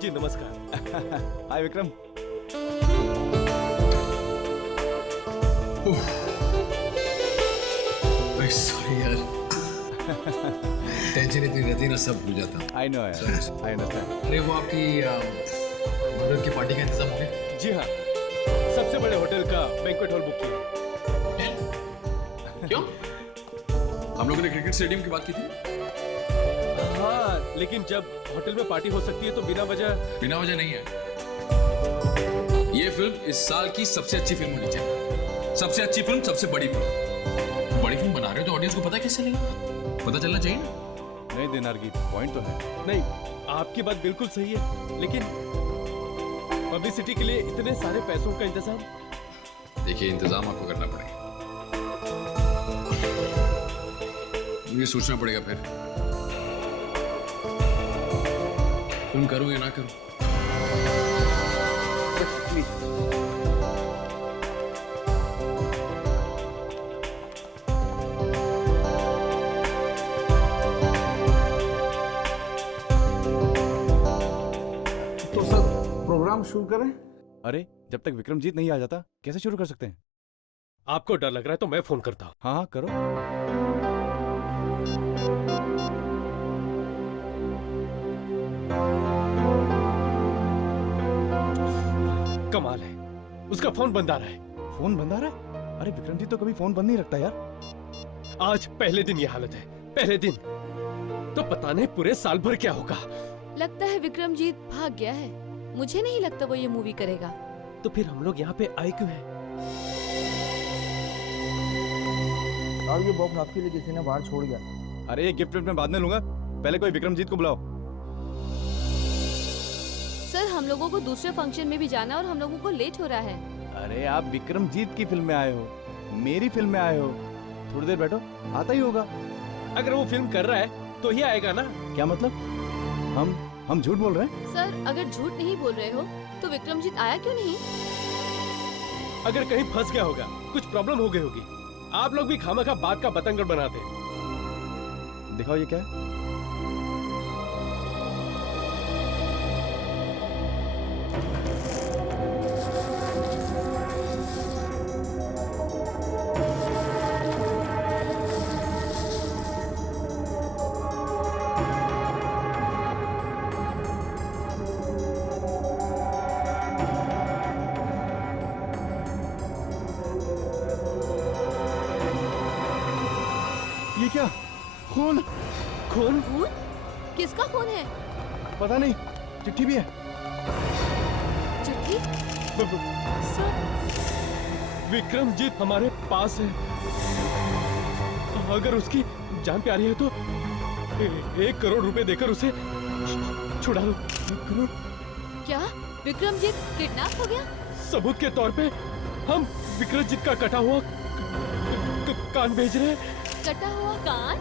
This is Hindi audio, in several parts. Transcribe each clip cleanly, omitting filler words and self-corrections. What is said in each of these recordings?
जी नमस्कार। हाय विक्रम। सॉरी यार, टेंशन इतनी रहती है ना, सब भूल जाता हूँ। I know I understand. अरे वो आपकी मदर की पार्टी का इंतजाम हो गया? जी हाँ, सबसे बड़े होटल का बैंक्वेट हॉल बुक किया। क्यों? हम लोगों ने क्रिकेट स्टेडियम की बात की थी। हाँ, लेकिन जब होटल में पार्टी हो सकती है तो बिना वजह नहीं है। ये फिल्म इस साल की सबसे अच्छी फिल्म होनी चाहिए। सबसे अच्छी फिल्म, सबसे बड़ी फिल्म। बड़ी फिल्म बना रहे हो तो ऑडियंस को पता कैसे लगेगा? पता चलना चाहिए ना। नहीं दिनार की पॉइंट तो है। नहीं, आपकी बात बिल्कुल सही है, लेकिन पब्लिसिटी के लिए इतने सारे पैसों का इंतजाम। देखिए, इंतजाम आपको करना पड़ेगा, मुझे सोचना पड़ेगा फिर फिल्म करूं या ना करूं। तो सर प्रोग्राम शुरू करें? अरे जब तक विक्रमजीत नहीं आ जाता कैसे शुरू कर सकते हैं? आपको डर लग रहा है तो मैं फोन करता हूँ। हाँ हाँ करो। कमाल है, उसका फोन बंद आ रहा है। फोन बंद आ रहा है? अरे विक्रमजीत तो कभी फोन बंद नहीं रखता यार। आज पहले दिन ये हालत है, पहले दिन तो पता नहीं पूरे साल भर क्या होगा। लगता है विक्रमजीत भाग गया है। मुझे नहीं लगता वो ये मूवी करेगा। तो फिर हम लोग यहाँ पे आए क्यों हैं? और ये बॉक्स आपके लिए किसी ने बाहर छोड़ गया। अरे ये गिफ्ट मैं बाद में लूंगा, पहले कोई विक्रमजीत को बुलाओ। सर हम लोगों को दूसरे फंक्शन में भी जाना और हम लोगों को लेट हो रहा है। अरे आप विक्रमजीत की फिल्म में आए हो, मेरी फिल्म में आए हो, थोड़ी देर बैठो, आता ही होगा। अगर वो फिल्म कर रहा है तो ही आएगा ना। क्या मतलब? हम झूठ बोल रहे हैं? सर अगर झूठ नहीं बोल रहे हो तो विक्रमजीत आया क्यों नहीं? अगर कहीं फंस गया होगा, कुछ प्रॉब्लम हो गई होगी। आप लोग भी खामखा बात का बतंगड़ बनाते। दिखाओ ये क्या है? ये क्या? खून? खून? खून? किसका खून है? पता नहीं, चिट्ठी भी है। चिट्ठी? सर विक्रमजीत हमारे पास है। अगर उसकी जान प्यारी है तो 1 करोड़ रुपए देकर उसे छुड़ा लो। 1 करोड़? क्या विक्रमजीत किडनैप हो गया? सबूत के तौर पे हम विक्रमजीत का कटा हुआ कान भेज रहे हैं। कटा हुआ कान?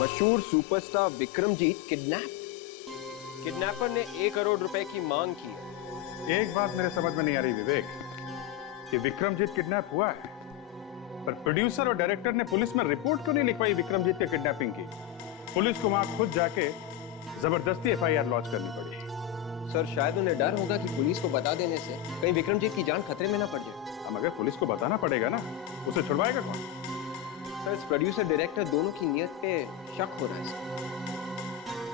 मशहूर सुपरस्टार विक्रमजीत किडनैपर ने 1 करोड़ रुपए की मांग की है। एक बात मेरे समझ में नहीं आ रही विवेक, कि विक्रमजीत किडनैप हुआ है, पर प्रोड्यूसर और डायरेक्टर ने पुलिस में रिपोर्ट क्यों नहीं लिखवाई विक्रमजीत के किडनैपिंग की? पुलिस को वहां खुद जाके जबरदस्ती एफआईआर लॉन्च करनी पड़ी। सर शायद उन्हें डर होगा कि पुलिस को बता देने से कहीं विक्रमजीत की जान खतरे में ना पड़ जाए। अब अगर पुलिस को बताना पड़ेगा ना, उसे छुड़वाएगा कौन? सर इस प्रोड्यूसर डायरेक्टर दोनों की नीयत पे शक हो रहा है सर।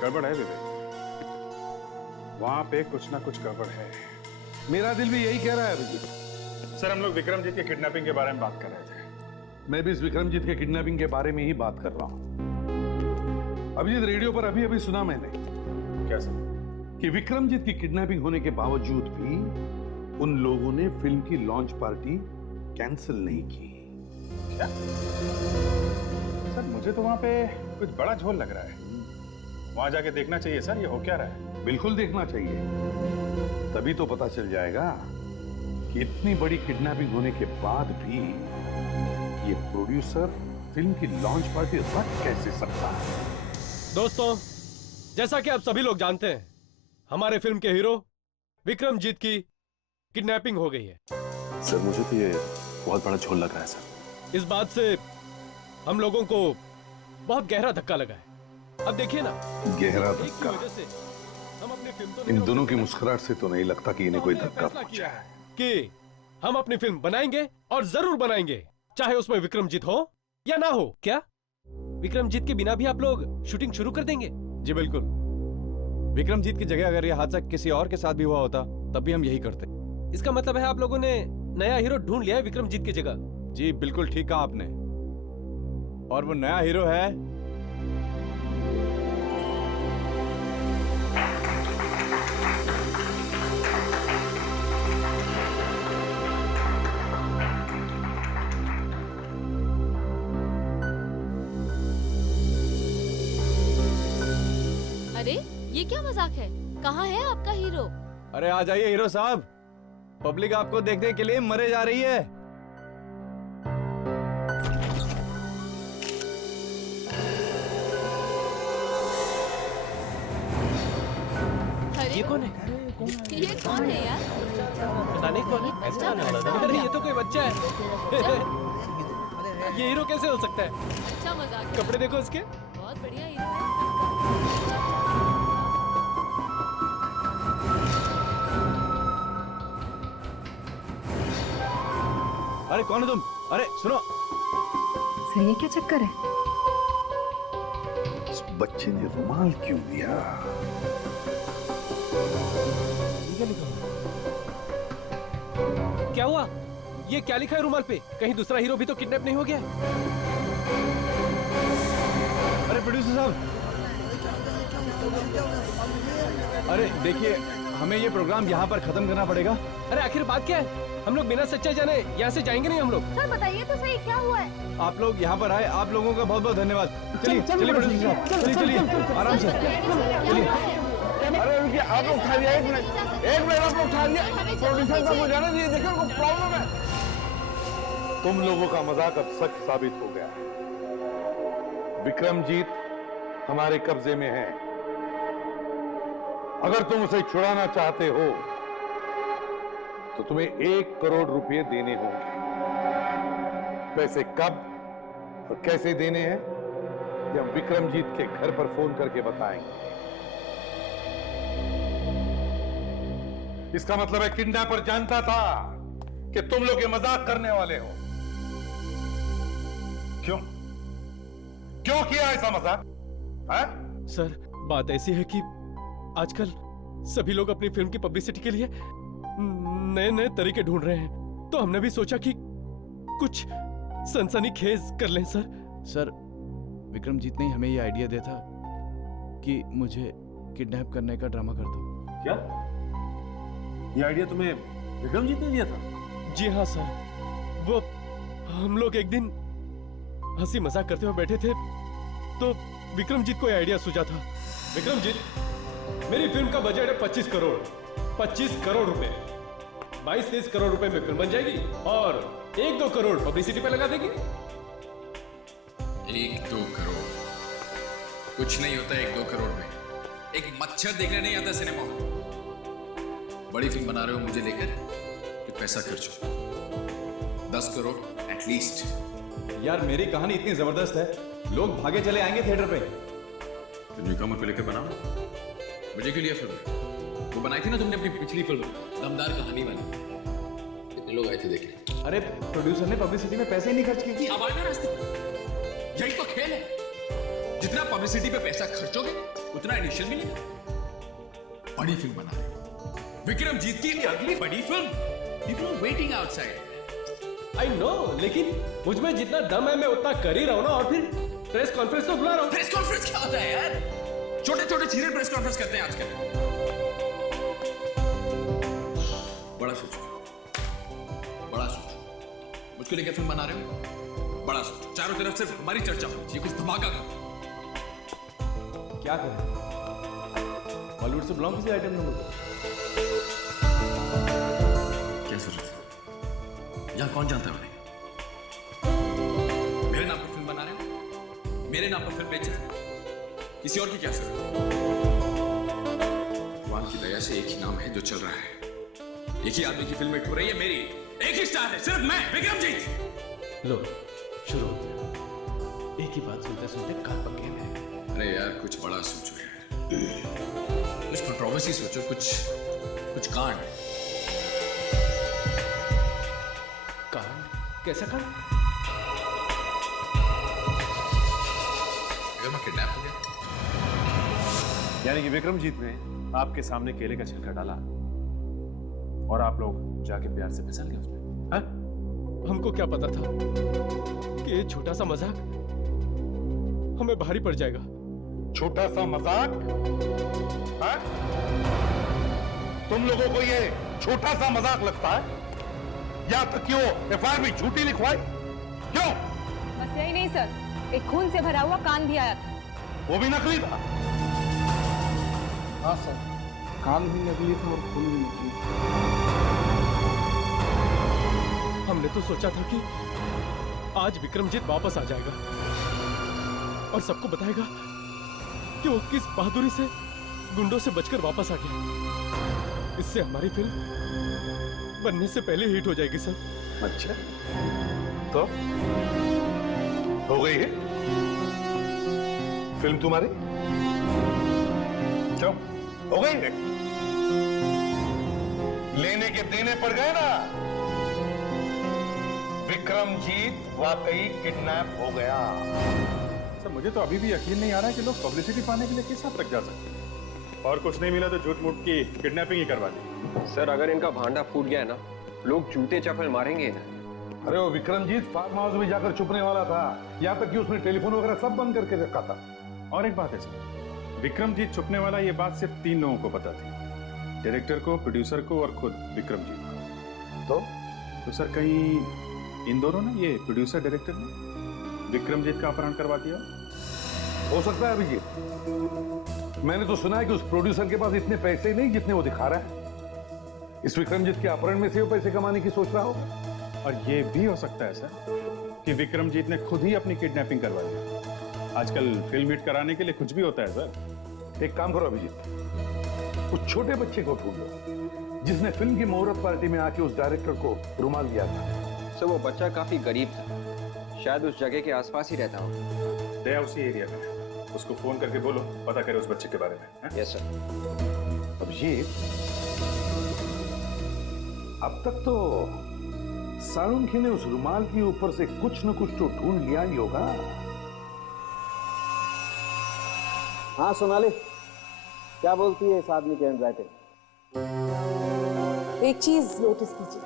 गड़बड़ है विवेक, वहां पे कुछ ना कुछ गड़बड़ है। मेरा दिल भी यही कह रहा है अभिजीत। सर हम लोग विक्रमजीत के किडनैपिंग के बारे में बात कर रहे थे। मैं भी इस विक्रमजीत के किडनैपिंग के बारे में ही बात कर रहा हूं। अभिजीत, रेडियो पर अभी अभी सुना मैंने। क्या सर? कि विक्रमजीत की किडनैपिंग होने के बावजूद भी उन लोगों ने फिल्म की लॉन्च पार्टी कैंसिल नहीं की। क्या? सर मुझे तो वहां पे कुछ बड़ा झोल लग रहा है। वहां जाके देखना चाहिए सर, ये हो क्या रहा है। बिल्कुल देखना चाहिए, तभी तो पता चल जाएगा कि इतनी बड़ी किडनैपिंग होने के बाद भी ये प्रोड्यूसर फिल्म की लॉन्च पार्टी रख कैसे सकता है। दोस्तों, जैसा कि आप सभी लोग जानते हैं, हमारे फिल्म के हीरो विक्रमजीत की किडनैपिंग हो गई है। सर मुझे तो ये बहुत बड़ा झोल लग रहा है सर। इस बात से हम लोगों को बहुत गहरा धक्का लगा है। अब देखिए ना, गहरा एक की धक्का। वजह से हम अपनी फिल्म तो इन नहीं दोनों की रोक मुस्कुराहट से तो नहीं लगता कि इन्हें कोई हमने धक्का फैसला पहुंचा किया है। कि हम अपनी फिल्म बनाएंगे और जरूर बनाएंगे, चाहे उसमें विक्रमजीत हो या ना हो। क्या विक्रमजीत के बिना भी आप लोग शूटिंग शुरू कर देंगे? जी बिल्कुल। विक्रमजीत की जगह अगर यह हादसा किसी और के साथ भी हुआ होता तब भी हम यही करते। इसका मतलब है आप लोगों ने नया हीरो ढूंढ लिया है विक्रमजीत की जगह। जी बिल्कुल ठीक कहा आपने। और वो नया हीरो है अरे ये क्या मजाक है? कहाँ है आपका हीरो? अरे आ जाइए हीरो साहब, पब्लिक आपको देखने के लिए मरे जा रही है। अरे ये कौन है? ये कौन है यार? पता नहीं कौन है। ऐसा आने वाला था। अरे ये तो कोई बच्चा है। ये हीरो कैसे हो सकता है? अच्छा मजाक है। कपड़े देखो इसके। बहुत बढ़िया हीरो है। अरे कौन है तुम? अरे सुनो, सर ये क्या चक्कर है? इस बच्चे ने रुमाल क्यों दिया? क्या हुआ? ये क्या लिखा है रुमाल पे? कहीं दूसरा हीरो भी तो किडनैप नहीं हो गया? अरे प्रोड्यूसर साहब, अरे देखिए हमें ये प्रोग्राम यहाँ पर खत्म करना पड़ेगा। अरे आखिर बात क्या है? हम लोग बिना सच्चाई जाने यहाँ से जाएंगे नहीं हम लोग। सर बताइए तो सही क्या हुआ है? आप लोग यहाँ पर आए, आप लोगों का बहुत बहुत धन्यवाद। चलिए चलिए प्रोड्यूसर साहब, चलिए चलिए आराम से। अरे रुकिए, आप लोग उठा लिया, एक मिनट आप लोग उठा लिया। प्रोड्यूसर साहब को जाने दीजिए, देखिए उनको प्रॉब्लम है। तुम लोगों का मजाक अब सच साबित हो गया है। विक्रमजीत हमारे कब्जे में है। अगर तुम उसे छुड़ाना चाहते हो तो तुम्हें 1 करोड़ रुपए देने होंगे। पैसे कब और कैसे देने हैं ये हम विक्रमजीत के घर पर फोन करके बताएंगे। इसका मतलब है किडनैपर जानता था कि तुम लोग ये मजाक करने वाले हो। क्यों क्यों किया ऐसा मजाक? हैं? सर बात ऐसी है कि आजकल सभी लोग अपनी फिल्म की पब्लिसिटी के लिए नए नए तरीके ढूंढ रहे हैं, तो हमने भी सोचा कि कुछ सनसनीखेज कर लें। सर विक्रमजीत ने ही हमें ये आइडिया दिया था कि मुझे किडनैप करने का ड्रामा कर दो। क्या ये आइडिया तुम्हें विक्रमजीत ने दिया था? जी हाँ सर, वो हम लोग एक दिन हंसी मजाक करते हुए बैठे थे तो विक्रमजीत को यह आइडिया सूझा था। विक्रमजीत, मेरी फिल्म का बजट है 25 करोड़ 25 करोड़ रुपए। 22-23 करोड़ रुपए में फिल्म बन जाएगी और 1-2 करोड़ पब्लिसिटी पे लगा देगी। 1-2 करोड़ कुछ नहीं होता 1-2 करोड़ में। एक मच्छर देखने नहीं आता सिनेमा में। बड़ी फिल्म बना रहे हो मुझे लेकर कि पैसा खर्च हो। 10 करोड़ एटलीस्ट। यार मेरी कहानी इतनी जबरदस्त है, लोग भागे चले आएंगे थिएटर पे। न्यूकमर को लेकर बनाओ। मुझे क्यों लिया फिल्म? वो बनाई थी ना तुमने अपनी पिछली फिल्म दमदार कहानी वाली। कितने लोग आए थे देखने? अरे प्रोड्यूसर ने पब्लिसिटी में पैसे ही नहीं खर्च किए। अब आए ना रास्ते। यही तो खेल है। जितना पब्लिसिटी पे पैसा खर्चोगे उतना एडिशन मिलेगा। बड़ी फिल्म बना रहे विक्रमजीत की अगली बड़ी फिल्म। People are waiting outside. I know, लेकिन मुझमें जितना दम है मैं उतना कर ही रहा हूं ना। और फिर प्रेस कॉन्फ्रेंस तो बुला रहा हूं। प्रेस कॉन्फ्रेंस क्या होता है यार? छोटे छोटे चीरे प्रेस कॉन्फ्रेंस करते हैं आजकल। बड़ा सोचो, बड़ा सोचो। मुझको लेकर फिल्म बना रहे हो, बड़ा सोचो। चारों तरफ सिर्फ हमारी चर्चा हो, ये कुछ धमाका का। क्या करें, बॉलीवुड से बुलाऊं किसी आइटम नंबर को? क्या सोच रहे थे? यहाँ कौन जानता है उन्हें? मेरे नाम पर फिल्म बना रहे हो, मेरे नाम पर फिल्म बेचे, किसी और की क्या जरूरत? भगवान की दया से एक ही नाम है जो चल रहा है, एक ही आदमी की फिल्म हिट हो रही है, मेरी। एक ही स्टार है, सिर्फ मैं, विक्रमजीत। लो शुरू होते हैं। एक ही बात सुनते सुनते कान पक गए हैं। अरे यार कुछ बड़ा सोचो यार, कुछ कंट्रोवर्सी सोचो, कुछ कांड। कांड? कैसा कांड? अगर मैं किडनैप हो गया, यानी कि विक्रमजीत ने आपके सामने केले का छिलका डाला और आप लोग जाके प्यार से फिसल गए उसमें, हाँ? हमको क्या पता था कि ये छोटा सा मजाक हमें भारी पड़ जाएगा। छोटा सा मजाक? हाँ? तुम लोगों को ये छोटा सा मजाक लगता है? या तक कि वो एफआईआर भी झूठी लिखवाई? क्यों? बस यही नहीं सर, एक खून से भरा हुआ कान भी आया था। वो भी नकली था? हाँ सर, कान भी नकली था और खून भी नकली था। हमने तो सोचा था कि आज विक्रमजीत वापस आ जाएगा और सबको बताएगा कि वो किस बहादुरी से गुंडों से बचकर वापस आ गया। इससे हमारी फिल्म बनने से पहले हिट हो जाएगी सर। अच्छा, तो हो गई है फिल्म तुम्हारी? क्यों हो गई है? लेने के देने पड़ गए ना। विक्रमजीत वाकई किडनैप हो गया। सर मुझे तो अभी भी यकीन नहीं आ रहा है कि लोग पब्लिसिटी पाने के लिए किस हद तक जा सकते हैं। और कुछ नहीं मिला तो झूठ मूठ की किडनैपिंग ही करवा दी। सर अगर इनका भांडा फूट गया ना, लोग जूते चप्पल मारेंगे इन्हें। अरे वो विक्रमजीत फार्म हाउस में जाकर छुपने वाला था, यहाँ तक कि उसने टेलीफोन वगैरह सब बंद करके रखा था। और एक बात है सर, विक्रमजीत छुपने वाला ये बात सिर्फ 3 लोगों को पता थी, डायरेक्टर को, प्रोड्यूसर को और खुद विक्रमजीत को। तो सर कहीं इन दोनों ने, ये प्रोड्यूसर डायरेक्टर ने विक्रमजीत का अपहरण करवा दिया? हो सकता है अभिजीत। मैंने तो सुना है कि उस प्रोड्यूसर के पास इतने पैसे नहीं जितने वो दिखा रहा है। इस विक्रमजीत के अपहरण में से वो पैसे कमाने की सोच रहा होगा। और ये भी हो सकता है सर कि विक्रमजीत ने खुद ही अपनी किडनैपिंग करवा दी। आजकल फिल्म हिट कराने के लिए कुछ भी होता है सर। एक काम करो अभिजीत, उस छोटे बच्चे को ढूंढो जिसने फिल्म की मुहूर्त पार्टी में आके उस डायरेक्टर को रुमाल दिया था। सर वो बच्चा काफी गरीब था, शायद उस जगह के आसपास ही रहता हो। दया उसी एरिया में है। उसको फोन करके बोलो पता करे उस बच्चे के बारे में। Yes sir. अभिजीत, अब तक तो सालुंखी ने उस रुमाल के ऊपर से कुछ न कुछ तो ढूंढ लिया ही होगा। हाँ सोनाली, क्या बोलती है इस आदमी के हैंडराइटिंग? एक चीज नोटिस कीजिए,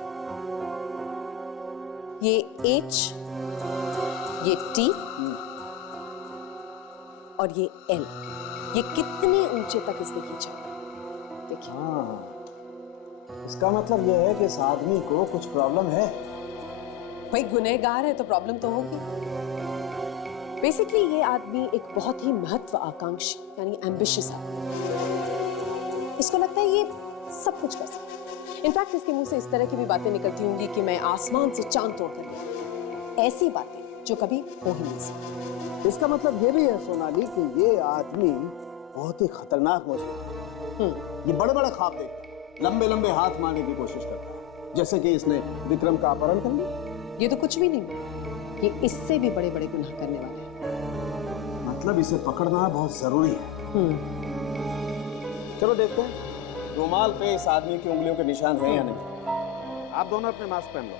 ये H, ये T और ये L, ये कितने ऊंचे तक इसने खींचा। देखिए। हाँ, इसका मतलब यह है कि इस आदमी को कुछ प्रॉब्लम है। भाई गुनहगार है तो प्रॉब्लम तो होगी। बेसिकली ये आदमी एक बहुत ही महत्वाकांक्षी यानी एम्बिशियस आदमी। इसको लगता है ये सब कुछ कर सकता है। इनफैक्ट इसके मुंह से इस तरह की भी बातें निकलती होंगी कि मैं आसमान से चांद तोड़कर लाऊं। ऐसी बातें जो कभी हो ही नहीं सकती। इसका मतलब ये भी है सोनाली कि ये आदमी बहुत ही खतरनाक मजदूर है। ये बड़े बड़े ख्वाब देखता है, लंबे लंबे हाथ मारने की कोशिश करता है, जैसे कि इसने विक्रम का अपहरण कर लिया। ये तो कुछ भी नहीं, ये इससे भी बड़े बड़े गुनाह करने वाला है। मतलब इसे पकड़ना बहुत जरूरी है। चलो देखते हैं रुमाल पे इस आदमी की उंगलियों के निशान हैं या नहीं। आप दोनों अपने मास्क पहन लो।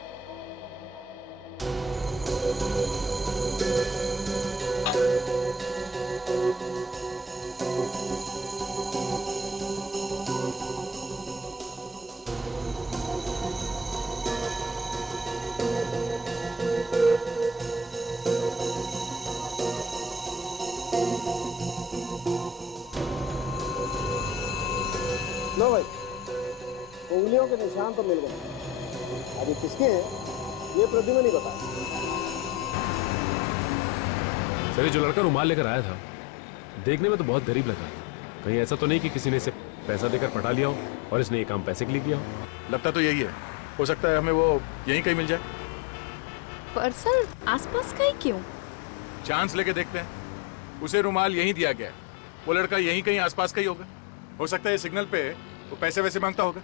लो भाई, उंगलियों के निशान तो मिल गए। अभी किसके हैं ये प्रद्युम्न नहीं बता। सर ये जो लड़का रुमाल लेकर आया था, देखने में तो बहुत गरीब लगा। कहीं ऐसा तो नहीं कि किसी ने इसे पैसा देकर पटा लिया हो और इसने ये काम पैसे के लिए किया हो? लगता तो यही है। हो सकता है हमें वो यहीं कहीं मिल जाए। पर सर आसपास का ही क्यों? चांस लेके देखते हैं। उसे रुमाल यहीं दिया गया है, वो लड़का यहीं कहीं आसपास का ही होगा। हो सकता है सिग्नल पे वो पैसे वैसे मांगता होगा।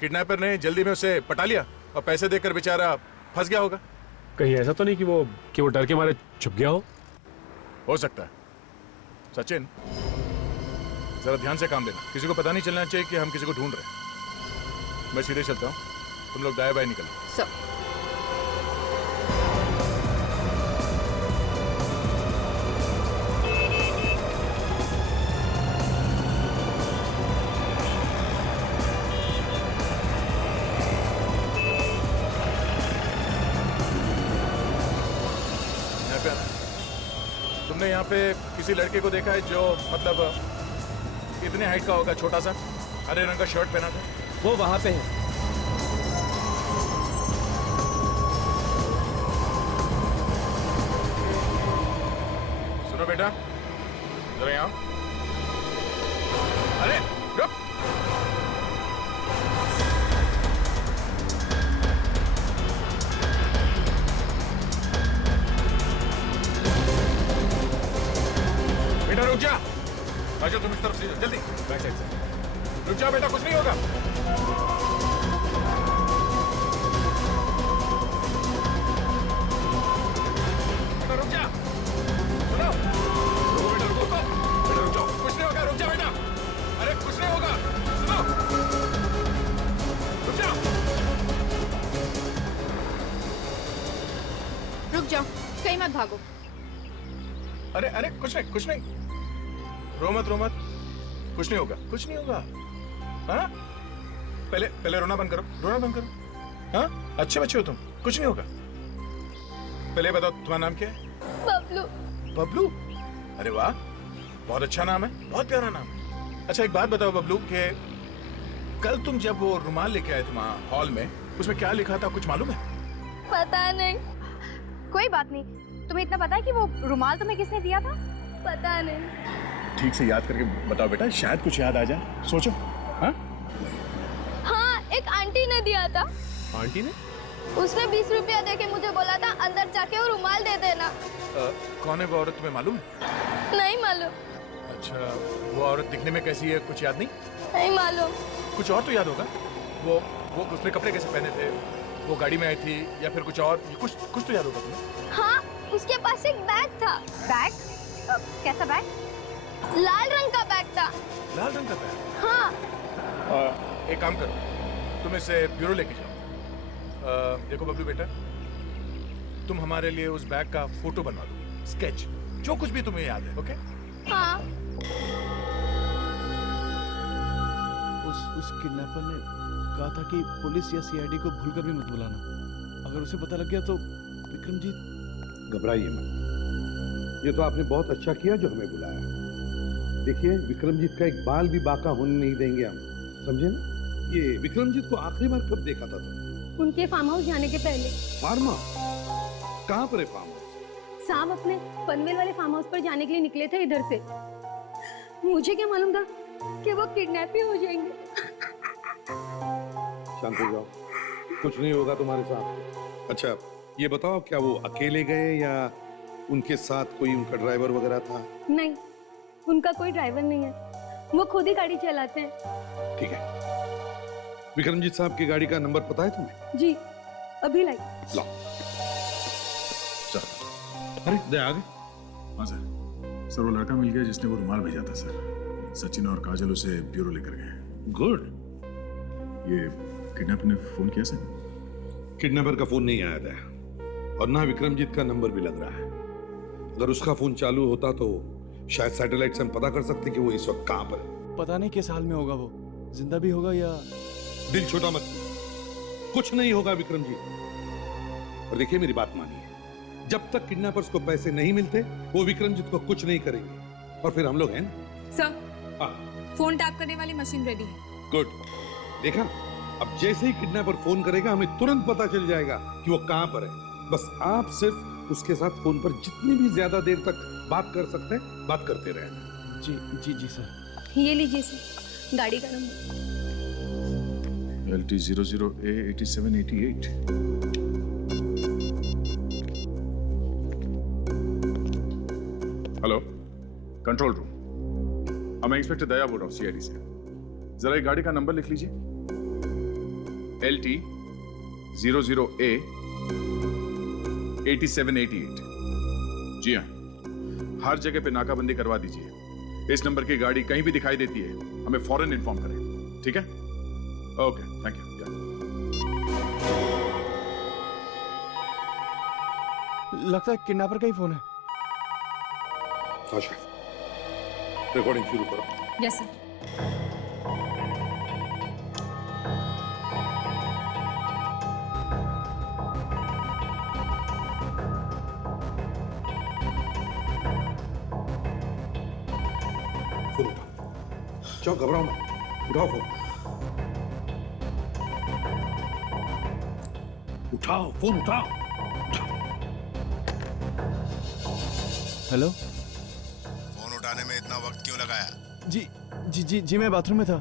किडनैपर ने जल्दी में उसे पटा लिया और पैसे देकर बेचारा फंस गया होगा। कहीं ऐसा तो नहीं कि वो डर के मारे छुप गया हो सकता है। सचिन, जरा ध्यान से काम लेना, किसी को पता नहीं चलना चाहिए कि हम किसी को ढूंढ रहे हैं। मैं सीधे चलता हूँ, तुम लोग दाएं बाएं निकलो। सब यहाँ पे आना। तुमने यहाँ पे किसी लड़के को देखा है जो मतलब कितने हाइट का होगा, छोटा सा हरे रंग का शर्ट पहना था? वो वहां पे है। सुनो बेटा, जरा यहाँ। अरे रुक। बेटा रुक जा। राजू तुम इस तरफ से जल्दी बैक साइड से रुक जाओ बेटा, कुछ नहीं होगा। बेटा रुक जा। सुनो, रुको बेटा, रुको बेटा, रुक जाओ, कुछ नहीं होगा, रुक जा बेटा। अरे कुछ नहीं होगा, सुनो, रुक जाओ। रुक जाओ, कहीं मत भागो। अरे अरे कुछ नहीं, कुछ नहीं, रो मत, रो मत, कुछ नहीं होगा, कुछ नहीं होगा। हाँ, पहले रोना बंद करो, रोना बंद करो। हाँ, अच्छे बच्चे हो तुम, कुछ नहीं होगा। पहले बताओ तुम्हारा नाम क्या है? बबलू। बबलू? अरे वाह, बहुत अच्छा नाम है, बहुत प्यारा नाम है। अच्छा एक बात बताओ बबलू, कि कल तुम जब वो रुमाल लेके आए थे वहाँ हॉल में, उसमें क्या लिखा था, कुछ मालूम है? पता नहीं। कोई बात नहीं, तुम्हें इतना पता है कि वो रुमाल तुम्हें किसने दिया था? पता नहीं। ठीक से याद करके बताओ बेटा, शायद कुछ याद आ जाए, सोचो। हाँ, हाँ, एक आंटी ने दिया था। आंटी ने? उसने 20 रुपया देके मुझे बोला था अंदर जाके वो रुमाल दे देना। कौन है वो औरत, तुम्हें मालूम है? नहीं मालूम। अच्छा, वो औरत दिखने में कैसी है, कुछ याद नहीं? नहीं मालूम। कुछ और तो याद होगा। वो उसने कपड़े कैसे पहने थे, वो गाड़ी में आई थी या फिर कुछ और, कुछ तो याद होगा तुम्हें? हाँ, उसके पास एक बैग था। बैग? कैसा बैग? लाल रंग का बैग था। लाल रंग का बैग? हाँ। एक काम करो, तुम इसे ब्यूरो लेके जाओ। देखो बबलू बेटा, तुम हमारे लिए उस बैग का फोटो बनवा दो, स्केच, जो कुछ भी तुम्हें याद है। ओके? हाँ। उस किडनैपर ने कहा था कि पुलिस या सीआईडी को भूलकर भी मत बुलाना, अगर उसे पता लग गया तो विक्रमजीत। घबराइए मत, ये तो आपने बहुत अच्छा किया जो हमें बुलाया। देखिए, विक्रमजीत का एक बाल भी बाका होने नहीं देंगे हम, समझे ना? ये विक्रमजीत को आखिरी बार कब देखा था तुम? उनके फार्म हाउस जाने के पहले। Farm house? कहाँ पर है फार्म हाउस? साहब अपने पनवेल वाले फार्म हाउस पर जाने के लिए निकले थे इधर से। मुझे क्या मालूम था कि वो किडनैप ही हो जाएंगे। शांत हो जाओ, कुछ नहीं होगा तुम्हारे साथ। अच्छा ये बताओ, क्या वो अकेले गए या उनके साथ कोई उनका ड्राइवर वगैरह था? नहीं, उनका कोई ड्राइवर नहीं है, वो खुद ही गाड़ी चलाते हैं। ठीक है, विक्रमजीत साहब की गाड़ी का नंबर पता है तुम्हें? जी, अभी लाई। लाओ। अरे दे आ गए। हाँ सर, वो लड़का मिल गया जिसने वो रुमाल भेजा था सर। सचिन और काजल उसे ब्यूरो लेकर गए। गुड। ये किडनैपर ने फोन किया सर? किडनैपर का फोन नहीं आया था, और ना विक्रमजीत का नंबर भी लग रहा है। अगर उसका फोन चालू होता तो शायद सैटेलाइट से हम पता कर सकते कि वो इस वक्त कहां पर है। पता नहीं किस हाल में होगा, वो जिंदा भी होगा या। दिल छोटा मत, कुछ नहीं होगा विक्रमजीत। और देखिए मेरी बात मानिए, जब तक किडनैपर्स को पैसे नहीं मिलते वो विक्रमजीत को कुछ नहीं करेंगे, और फिर हम लोग हैं ना। सर, फोन टैप करने वाली मशीन रेडी है। गुड, देखा, अब जैसे ही किडनैपर फोन करेगा हमें तुरंत पता चल जाएगा कि वो कहां पर है। बस आप सिर्फ उसके साथ फोन पर जितनी भी ज्यादा देर तक बात कर सकते हैं बात करते रहना। जी जी जी सर। ये लीजिए सर, गाड़ी का number. LT 00A8788। Hello, control room, मैं इंस्पेक्टर दया बोल रहा हूँ CID से। जरा एक गाड़ी का नंबर लिख लीजिए। LT 00A 8788। जी हाँ, हर जगह पे नाकाबंदी करवा दीजिए। इस नंबर की गाड़ी कहीं भी दिखाई देती है हमें फौरन इन्फॉर्म करें, ठीक है? Okay, thank you. लगता है किडनैपर का ही फोन है। साशा, रिकॉर्डिंग शुरू करो। Yes sir. फोन उठाओ, जाओ, घबराओ मत, उठाओ फोन। उठाओ फोन, उठाओ। हेलो। फोन उठाने में इतना वक्त क्यों लगाया? जी जी जी जी मैं बाथरूम में था।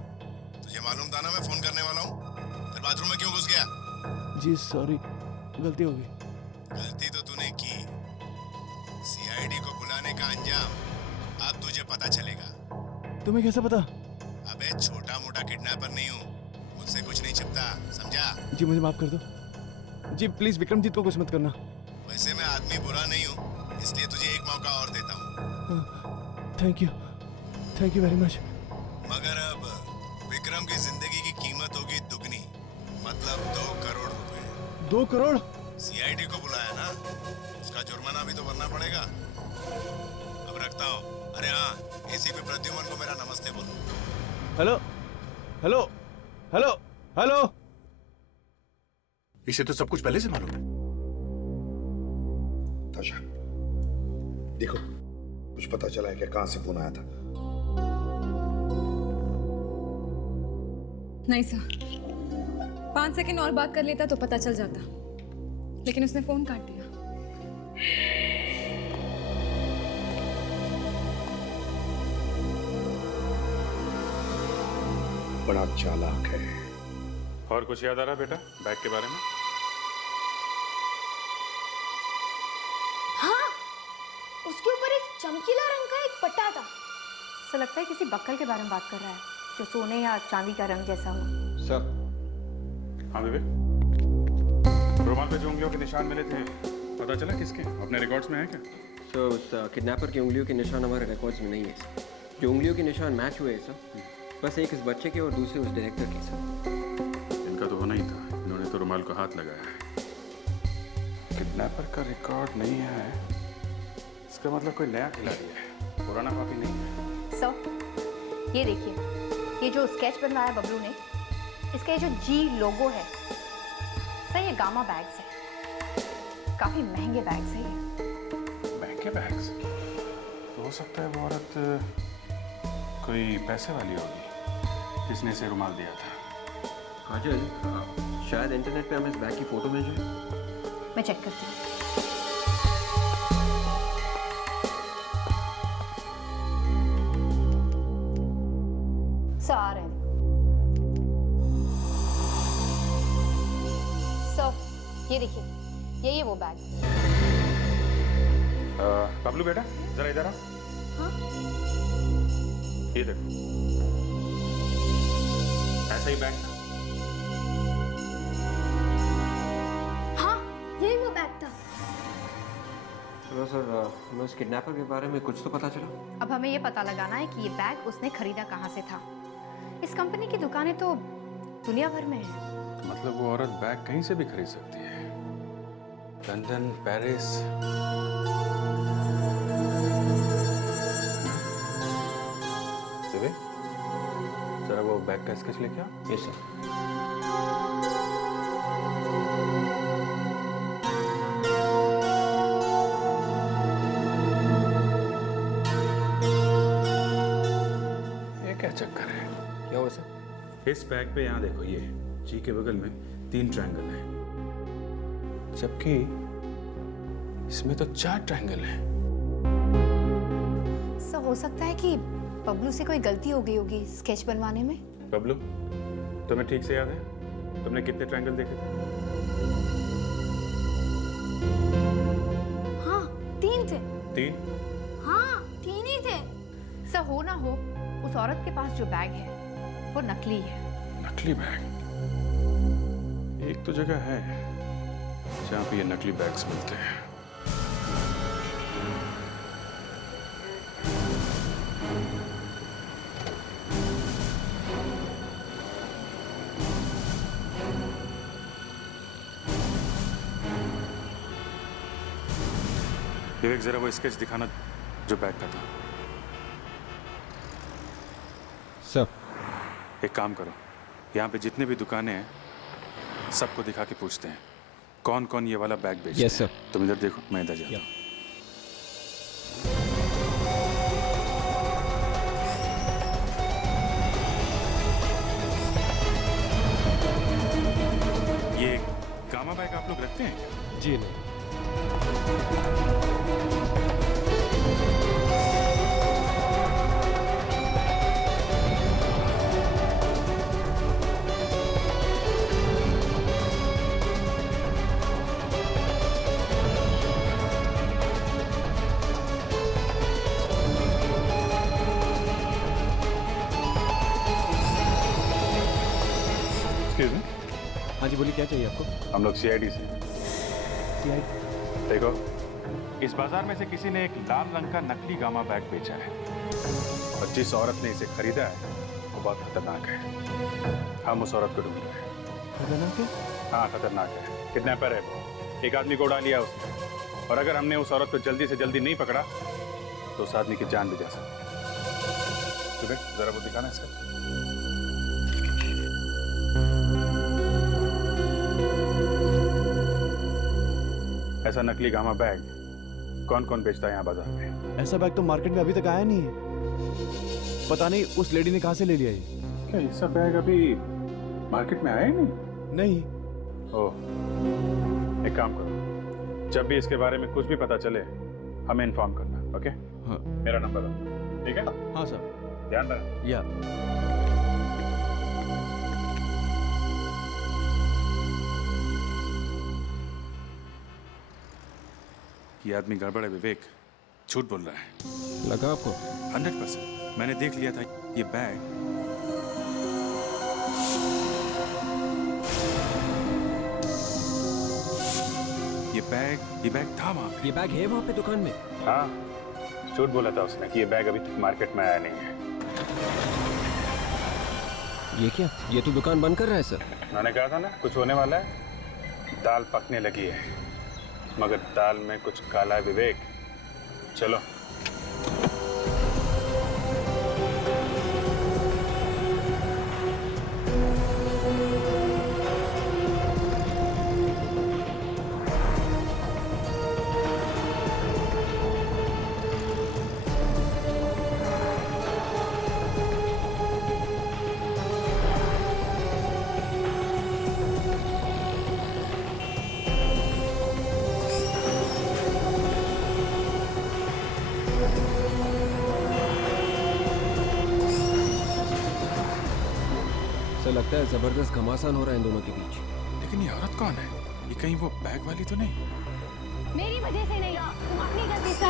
तुझे मालूम था ना मैं फोन करने वाला हूँ, फिर बाथरूम में क्यों घुस गया? जी सॉरी, गलती हो गई। गलती तो तूने की। CID को बुलाने का अंजाम अब तुझे पता चलेगा। तुम्हें कैसे पता? अबे छोटा मोटा किडनैपर नहीं हूँ, मुझसे कुछ नहीं छिपता, समझा? जी मुझे माफ कर दो। जी प्लीज विक्रमजीत को कुछ मत करना। वैसे मैं आदमी बुरा नहीं हूँ, इसलिए तुझे एक मौका और देता हूँ। Thank you very much. मगर अब विक्रम की जिंदगी की कीमत होगी दुगनी, मतलब 2 करोड़ रुपए। 2 करोड़? CID को बुलाया ना, उसका जुर्माना भी तो भरना पड़ेगा। अब रखता हूँ। अरे हाँ, ACP प्रद्युमन को मेरा नमस्ते बोल। Hello hello hello hello. इसे तो सब कुछ पहले से मालूम है। ताशा, देखो, कुछ पता चला है कि कहां से फोन आया था? नहीं सर, 5 सेकंड और बात कर लेता तो पता चल जाता, लेकिन उसने फोन काट दिया। बड़ा चालाक है। और कुछ याद आ रहा बेटा बैग के बारे में? हाँ, उसके ऊपर एक चमकीला रंग का एक पट्टा था। ऐसा लगता है किसी बक्कल के बारे में बात कर रहा है, जो सोने या चांदी का रंग जैसा हो। सर। हाँ बेबे, रुमाल पे जो उंगलियों के निशान मिले थे, पता चला किसके? अपने रिकॉर्ड्स में है क्या? सर, उस किडनैपर की उंगलियों के निशान हमारे रिकॉर्ड्स में नहीं है सर। जो उंगलियों के निशान मैच हुए हैं सर, बस एक इस बच्चे के और दूसरे उस डायरेक्टर के सर। इनका तो होना ही था, इन्होंने तो रुमाल को हाथ लगाया है। किडनैपर का रिकॉर्ड नहीं है, इसका मतलब कोई नया खिलाड़ी है, पुराना कॉपी नहीं है। सर, ये देखिए, ये जो स्केच बनवाया बबलू ने, इसका ये जो G लोगो है, सर ये गामा बैग्स है। काफी महंगे बैग्स है ये। महंगे बैग्स? तो हो सकता है वो औरत कोई पैसे वाली होगी जिसने इसे रुमाल दिया था। काजल, शायद इंटरनेट पे हमें इस बैग की फोटो मिल जाए। मैं चेक करती हूँ। सर आ रहे हैं। सर ये देखिए, यही है वो बैग। बबलू बेटा जरा इधर आ। हाँ? ये देखो, ऐसा ही बैग था। हाँ, यही वो बैग था। चलो सर, हमें उस किडनैपर के बारे में कुछ तो पता चला। अब हमें ये पता लगाना है कि ये बैग उसने खरीदा कहाँ से था। इस कंपनी की दुकानें तो दुनिया भर में है। मतलब वो औरत बैग कहीं से भी खरीद सकती है? London, Paris. सर वो बैग का स्केच लेके आओ। Yes sir. ये क्या चक्कर है? क्या हुआ सर? इस बैग पे यहाँ देखो, ये जी के बगल में 3 ट्रायंगल हैं, जबकि इसमें तो 4 ट्रायंगल हैं। सर हो सकता है कि बबलू से कोई गलती हो गई होगी स्केच बनवाने में। बबलू, तुम्हें ठीक से याद है तुमने कितने ट्रायंगल देखे थे? हाँ, 3 थे। 3? हाँ, 3 ही थे। सर हो ना हो, उस औरत के पास जो बैग है वो नकली है। नकली बैग? एक तो जगह है जहां पे ये नकली बैग्स मिलते हैं। विवेक, जरा वो स्केच दिखाना जो बैग का था। सर, एक काम करो, यहाँ पे जितने भी दुकानें हैं सबको दिखा के पूछते हैं कौन कौन ये वाला बैग बेचते हैं। Yes sir. तुम इधर देखो, मैं इधर जाता हूँ। ये गामा बैग आप लोग रखते हैं? जी नहीं। Excuse me? हाँ जी, बोलिए क्या चाहिए आपको? हम लोग सीआईडी से। सीआईडी? देखो, इस बाजार में से किसी ने एक लाल रंग का नकली गामा बैग बेचा है और जिस औरत ने इसे खरीदा है वो बहुत खतरनाक है। हम उस औरत को ढूंढ रहे हैं। खतरनाक है? हाँ, खतरनाक है। किडनैपर है वो। एक आदमी को उड़ा लिया उसने, और अगर हमने उस औरत को जल्दी से जल्दी नहीं पकड़ा तो उस आदमी की जान भी जा सकती है। तो देख, जरा वो दिखाना इसका। ऐसा नकली गामा बैग कौन कौन बेचता है यहाँ बाजार में? ऐसा बैग तो मार्केट में अभी तक आया नहीं है। पता नहीं उस लेडी ने कहाँ से ले लिया ये। क्या ऐसा बैग अभी मार्केट में आया ही नहीं? नहीं। ओह, एक काम करो, जब भी इसके बारे में कुछ भी पता चले हमें इन्फॉर्म करना। ओके? हाँ। मेरा नंबर दो, ठीक है? हाँ सर। ध्यान रखना। या। ये आदमी गड़बड़ है विवेक, झूठ बोल रहा है। लगा आपको? 100%। मैंने देख लिया था ये बैग ये बैग था वहाँ पे। ये बैग है वहाँ पे दुकान में? हाँ, झूठ बोला था उसने कि ये बैग अभी तक मार्केट में आया नहीं है। ये क्या? ये तो दुकान बंद कर रहा है सर। मैंने कहा था ना कुछ होने वाला है। दाल पकने लगी है, मगर दाल में कुछ काला है विवेक। चलो। लगता है जबरदस्त घमासान हो रहा है इन दोनों के बीच। लेकिन ये औरत कौन है? ये कहीं वो बैग वाली तो नहीं? मेरी वजह से नहीं, तुम अपनी गलती से।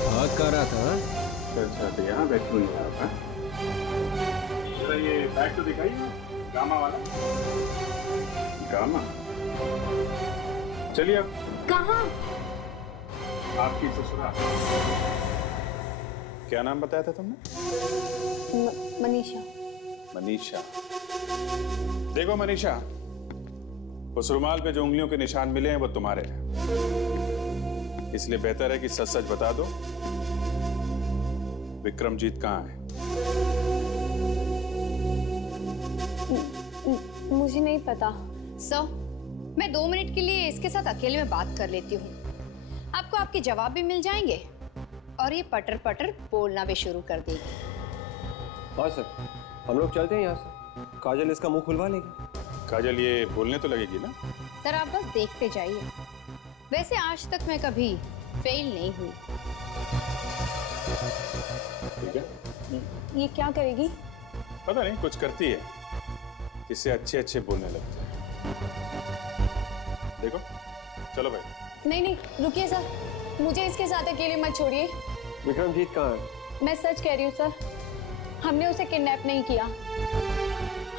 भाग कर रहा था। अच्छा, तो यहाँ बैठ हुई है आप? जरा ये बैग तो दिखाइए, गामा वाला। गामा? चलिए अब। कहाँ? आपकी ससुराल। क्या नाम बताया था तुमने? मनीषा। मनीषा। देखो मनीषा, उस रुमाल पे जो उंगलियों के निशान मिले हैं वो तुम्हारे हैं, इसलिए बेहतर है कि सच सच बता दो, विक्रमजीत कहाँ है? मुझे नहीं पता सर। मैं 2 मिनट के लिए इसके साथ अकेले में बात कर लेती हूँ, आपको आपके जवाब भी मिल जाएंगे और ये पटर पटर बोलना भी शुरू कर देगी। हाँ सर, हम लोग चलते हैं यहाँ से। काजल इसका मुंह खुलवा लेगी। काजल ये बोलने तो लगेगी ना? सर आप बस देखते जाइए। वैसे आज तक मैं कभी फेल नहीं हुई। ठीक है। ये क्या करेगी? पता नहीं, कुछ करती है, इससे अच्छे अच्छे बोलने लगते हैं। देखो, चलो भाई। नहीं नहीं, रुकिए सर, मुझे इसके साथ अकेले मत छोड़िए। विक्रमजीत कहाँ है? मैं सच कह रही हूँ सर, हमने उसे किडनैप नहीं किया।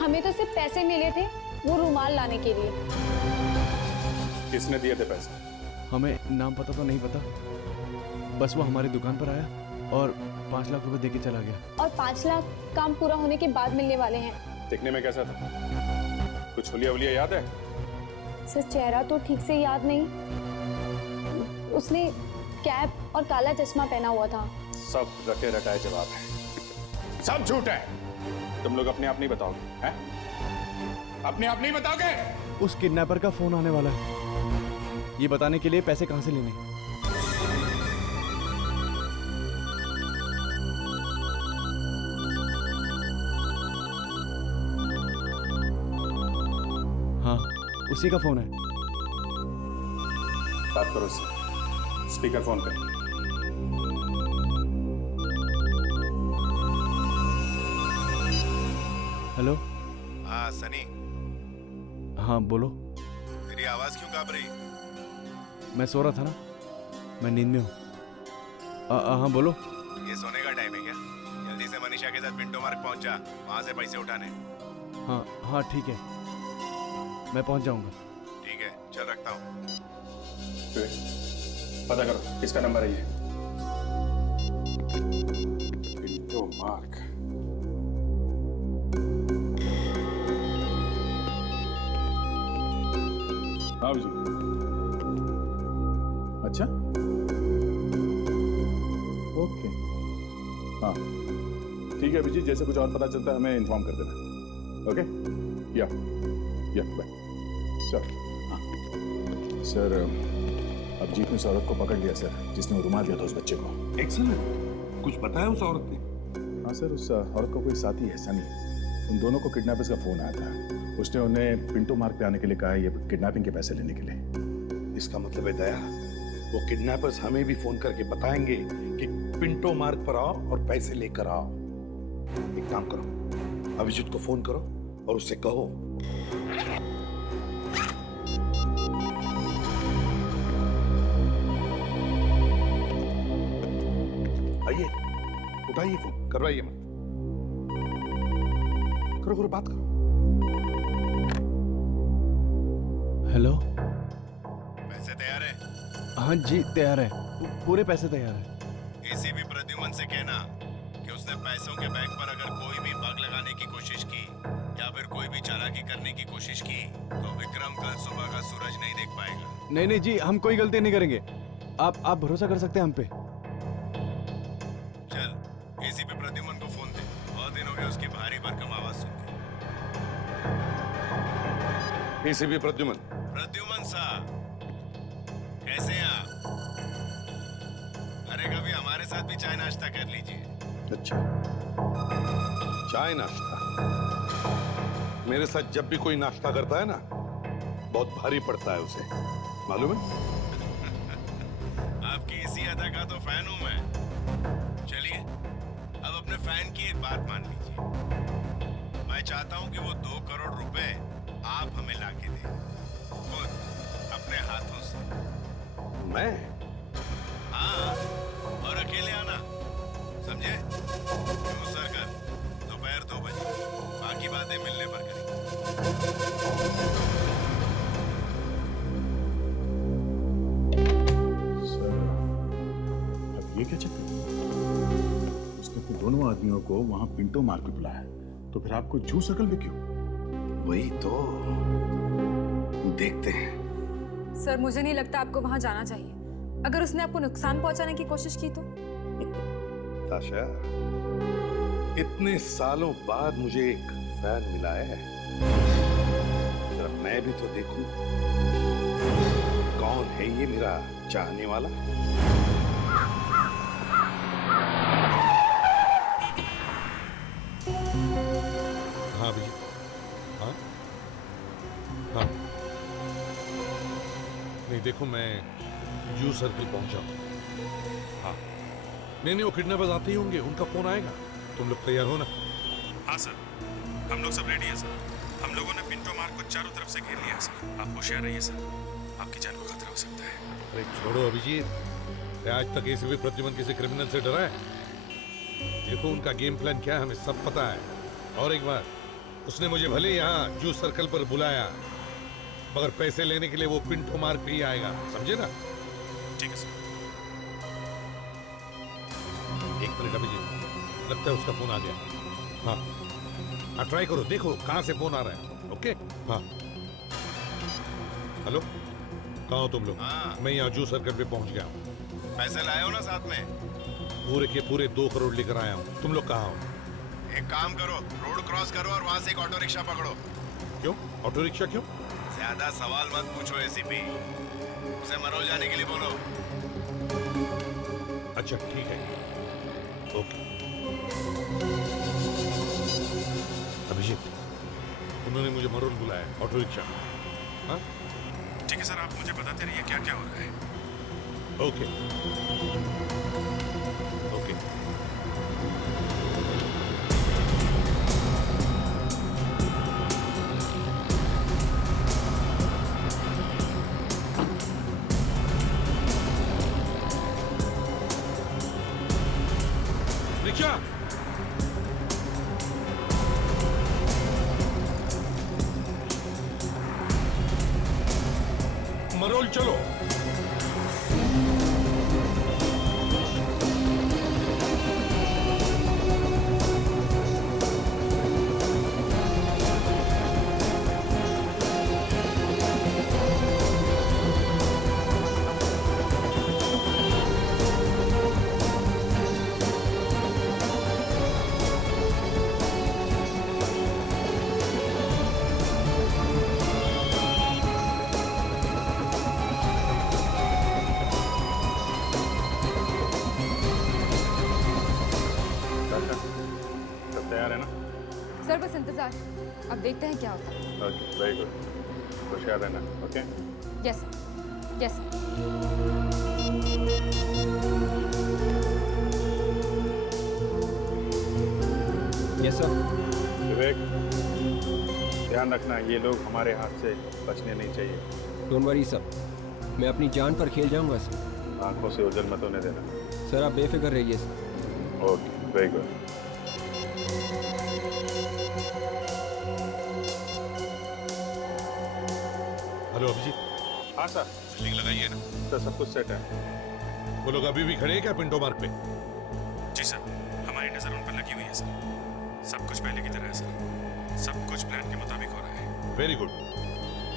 हमें तो सिर्फ पैसे मिले थे वो रुमाल लाने के लिए। किसने दिए थे पैसे? हमें नाम पता तो नहीं पता, बस वो हमारी दुकान पर आया और 5 लाख रुपए देके चला गया। और 5 लाख काम पूरा होने के बाद मिलने वाले हैं। दिखने में कैसा था? कुछ हुलिया वुलिया याद है? सर चेहरा तो ठीक से याद नहीं, उसने कैप और काला चश्मा पहना हुआ था। सब रटे रटाए जवाब है, सब झूठ है। तुम लोग अपने आप नहीं बताओगे हैं? अपने आप नहीं बताओगे? उस किडनैपर का फोन आने वाला है, ये बताने के लिए पैसे कहां से लेने। हाँ, उसी का फोन है। बात करो उससे, स्पीकर फोन पे। हेलो। हाँ सनी। हाँ बोलो। तेरी आवाज क्यों कांप रही? मैं सो रहा था ना, मैं नींद में हूँ। हाँ बोलो। ये सोने का टाइम है क्या? जल्दी से मनीषा के साथ पिंटो मार्ग पहुंच जा, वहां से पैसे उठाने। हाँ ठीक है, मैं पहुंच जाऊंगा। ठीक है, चल रखता हूँ। पता करो किसका नंबर है ये। पिंटो मार्ग। हाँ जी। अच्छा, ओके, हाँ ठीक है अभिजीत, जैसे कुछ और पता चलता है हमें इन्फॉर्म कर देना। ओके, या बाय। सर अभिजीत ने उस औरत को पकड़ लिया सर, जिसने रुमाल दिया था उस बच्चे को। एक्सीलेंट, कुछ पता है उस औरत ने? हाँ सर, उस औरत का कोई साथी है सनी, उन दोनों को किडनैपर्स का फोन आया था। उसने उन्हें पिंटो मार्ग पे आने के लिए कहा है, ये किडनैपिंग के पैसे लेने के लिए। इसका मतलब है दया, वो किडनैपर्स हमें भी फोन करके बताएंगे कि पिंटो मार्ग पर आओ और पैसे लेकर आओ। एक काम करो, अभिजीत को फोन करो और उससे कहो आइए, उठाइए फोन, करवाइए मत, करो बात करो। हेलो। पैसे तैयार है? हाँ जी तैयार है, पूरे पैसे तैयार है। एसीपी प्रद्युमन से कहना कि उसने पैसों के बैग पर अगर कोई भी बग लगाने की कोशिश की या फिर कोई भी चालाकी करने की कोशिश की तो विक्रम कल सुबह का सूरज नहीं देख पाएगा। नहीं जी, हम कोई गलती नहीं करेंगे, आप भरोसा कर सकते हैं हम पे। चल एसीपी प्रद्युमन को फोन दे, बहुत दिन हो गए उसकी भारी भरकम आवाज सुनते। एसीपी प्रद्युमन। प्रद्युमन साहब, कैसे हैं आप? अरे कभी हमारे साथ भी चाय नाश्ता कर लीजिए। अच्छा, चाय नाश्ता? मेरे साथ जब भी कोई नाश्ता करता है ना, बहुत भारी पड़ता है उसे, मालूम है? आपकी इसी अदा का तो फैन हूं मैं। चलिए अब अपने फैन की एक बात मान लीजिए। मैं चाहता हूं कि वो 2 करोड़ रुपए आप हमें लाके दें, खुद अपने हाथों से। मैं? हाँ, और अकेले आना, समझे? क्यों सर कर, दोपहर 2 बजे, बाकी बातें मिलने पर करेंगे। सर अब ये क्या चक्कर? उसने तो दोनों आदमियों को वहां पिंटो मार्ग पे बुलाया, तो फिर आपको जू सर्कल में क्यों? वही तो देखते हैं। सर मुझे नहीं लगता आपको वहां जाना चाहिए। अगर उसने आपको नुकसान पहुंचाने की कोशिश की तो? ताशा, इतने सालों बाद मुझे एक फैन मिला है, जरा मैं भी तो देखूं कौन है ये मेरा चाहने वाला। हाँ भैया, हाँ हाँ, नहीं देखो मैं यू सर्कल पहुंचा हूं। हाँ नहीं वो किडनैपर्स आते ही होंगे, उनका फोन आएगा, तुम लोग तैयार हो ना? हाँ सर, हम लोग सब रेडी हैं सर। हम लोगों ने पिंटो मार्ग को चारों तरफ से घेर लिया है सर। आप होशियार रहिए सर, आपकी जान को खतरा हो सकता है। अरे छोड़ो अभिजीत, आज तक एसीपी प्रद्युमन किसी क्रिमिनल से डरा है? देखो उनका गेम प्लान क्या है हमें सब पता है। और एक बार, उसने मुझे भले यहाँ जूस सर्कल पर बुलाया, मगर पैसे लेने के लिए वो पिंटो मार्ग पे ही आएगा, समझे ना? ठीक है सर। एक मिनट अभिजीत, लगता है उसका फोन आ गया। हाँ हाँ, ट्राई करो, देखो कहाँ से फोन आ रहा है। ओके हाँ। हेलो, कहाँ हो तुम लोग? मैं यहाँ जूस सर्कल पे पहुंच गया हूँ। पैसे लाए हो ना साथ में? पूरे के पूरे 2 करोड़ लेकर आया हूँ। तुम लोग कहाँ हो? एक काम करो, रोड क्रॉस करो और वहां से एक ऑटो रिक्शा पकड़ो। क्यों ऑटो रिक्शा क्यों? ज्यादा सवाल मत पूछो एसीपी, उसे मरोल जाने के लिए बोलो। अच्छा ठीक है, ओके। अभिजीत, उन्होंने मुझे मरोल बुलाया, ऑटो रिक्शा। हाँ ठीक है सर, आप मुझे बताते रहिए क्या क्या हो रहा है। Okay okay. रिक्शा, मरोल चलो। सब तैयार है ना? सर बस इंतजार, अब देखते हैं क्या होता है। Okay, very good. होशियार रहना, okay? Yes sir, yes sir. Yes sir. Vivek, ध्यान रखना, ये लोग हमारे हाथ से बचने नहीं चाहिए। डोंट वरी सर, मैं अपनी जान पर खेल जाऊंगा सर। आंखों से ओझल मत होने देना। सर आप बेफिक्र रहिए sir. Okay, very good. Hello Abhijeet. हाँ सर। फीलिंग लगाइए ना? सर सब कुछ सेट है। वो लोग अभी भी खड़े हैं क्या पिंटो मार्ग पे? जी सर, हमारी नजर उन पर लगी हुई है सर। सब कुछ पहले की तरह है सर, सब कुछ प्लान के मुताबिक हो रहा है। Very good.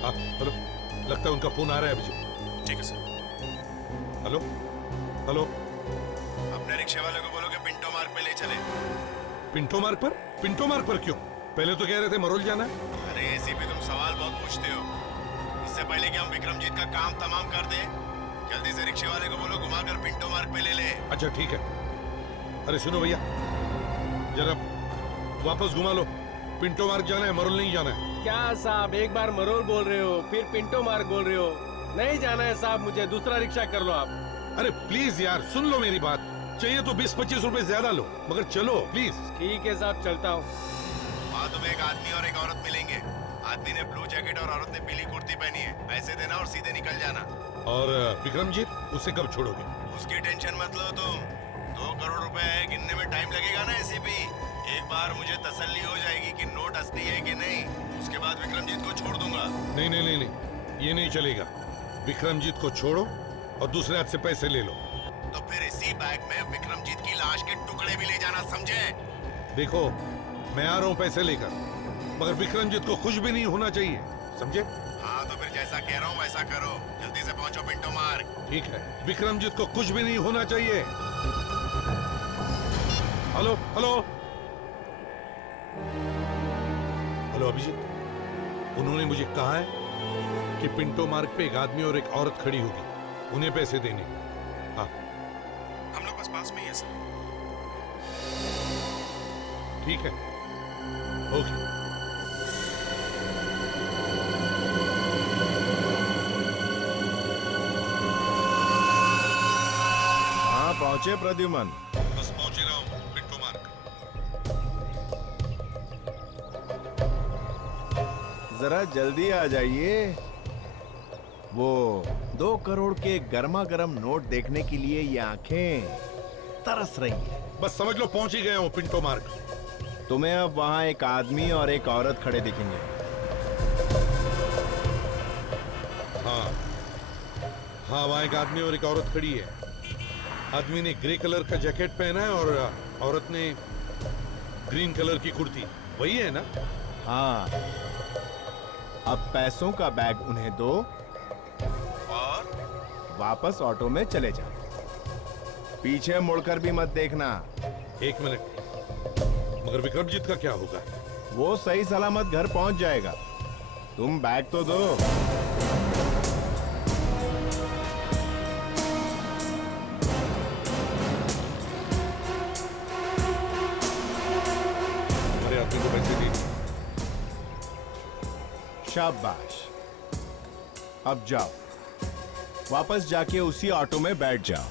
हाँ हेलो, लगता है उनका फोन आ रहा है अभिजीत। ठीक है सर। हेलो हेलो, अपने रिक्शे वाले को बोलो कि पिंटो मार्ग पे ले चले। पिंटो मार्ग पर? पिंटो मार्ग पर क्यों? पहले तो कह रहे थे मरोल जाना है। अरे एसीपी, तुम सवाल बहुत पूछते हो। इससे पहले कि हम विक्रमजीत का काम तमाम कर दें, जल्दी से रिक्शे वाले को बोलो घुमाकर पिंटो मार्ग पे ले ले। अच्छा ठीक है। अरे सुनो भैया, जरा वापस घुमा लो। पिंटो मार्ग जाना है, मरोल नहीं जाना है। क्या साहब, एक बार मरोल बोल रहे हो, फिर पिंटो मार्ग बोल रहे हो। नहीं जाना है साहब, मुझे दूसरा रिक्शा कर लो आप। अरे प्लीज यार, सुन लो मेरी बात। चाहिए तो 20-25 रुपए ज्यादा लो, मगर चलो प्लीज। ठीक है साहब, चलता हूँ। वहाँ तुम्हें एक आदमी और एक औरत मिलेंगे। आदमी ने ब्लू जैकेट और औरत ने पीली कुर्ती पहनी है। पैसे देना और सीधे निकल जाना। और विक्रमजीत, उसे कब छोड़ोगे? उसकी टेंशन मत लो तुम। 2 करोड़ रुपए है, गिनने में टाइम लगेगा ना एसीपी। एक बार मुझे तसल्ली हो जाएगी कि नोट असली है कि नहीं, उसके बाद विक्रमजीत को छोड़ दूंगा। नहीं नहीं नहीं नहीं, ये नहीं चलेगा। विक्रमजीत को छोड़ो और दूसरे हाथ से पैसे ले लो। तो फिर इसी बैग में विक्रमजीत की लाश के टुकड़े भी ले जाना, समझे? देखो, मैं आ रहा हूँ पैसे लेकर, मगर विक्रमजीत को कुछ भी नहीं होना चाहिए, समझे? हाँ तो फिर जैसा कह रहा हूँ वैसा करो। जल्दी से पहुंचो पिंटो मार्ग। ठीक है, विक्रमजीत को कुछ भी नहीं होना चाहिए। हेलो हेलो हेलो अभिजीत, उन्होंने मुझे कहा है कि पिंटो मार्ग पे एक आदमी और एक औरत खड़ी होगी, उन्हें पैसे देने। हाँ हम लोग बस पास में ही है सर। ठीक है, ओके। हाँ पहुंचे प्रद्युमन? बस पहुंच ही रहा हूँ पिंटो मार्ग। जरा जल्दी आ जाइए। वो 2 करोड़ के गर्मा गर्म नोट देखने के लिए ये आंखें तरस रही है। बस समझ लो पहुंच ही गया हूँ पिंटो मार्ग। तुम्हें अब वहां एक आदमी और एक औरत खड़े दिखेंगे। हाँ हाँ, वहां एक आदमी और एक औरत खड़ी है। आदमी ने ग्रे कलर का जैकेट पहना है और औरत ने ग्रीन कलर की कुर्ती। वही है ना? हाँ, अब पैसों का बैग उन्हें दो और वापस ऑटो में चले जाओ। पीछे मुड़कर भी मत देखना। एक मिनट, मगर विक्रमजीत का क्या होगा? वो सही सलामत घर पहुंच जाएगा। तुम बैग तो दो। हमारे आदमी को पैसे दे। शाबाश, अब जाओ, वापस जाके उसी ऑटो में बैठ जाओ।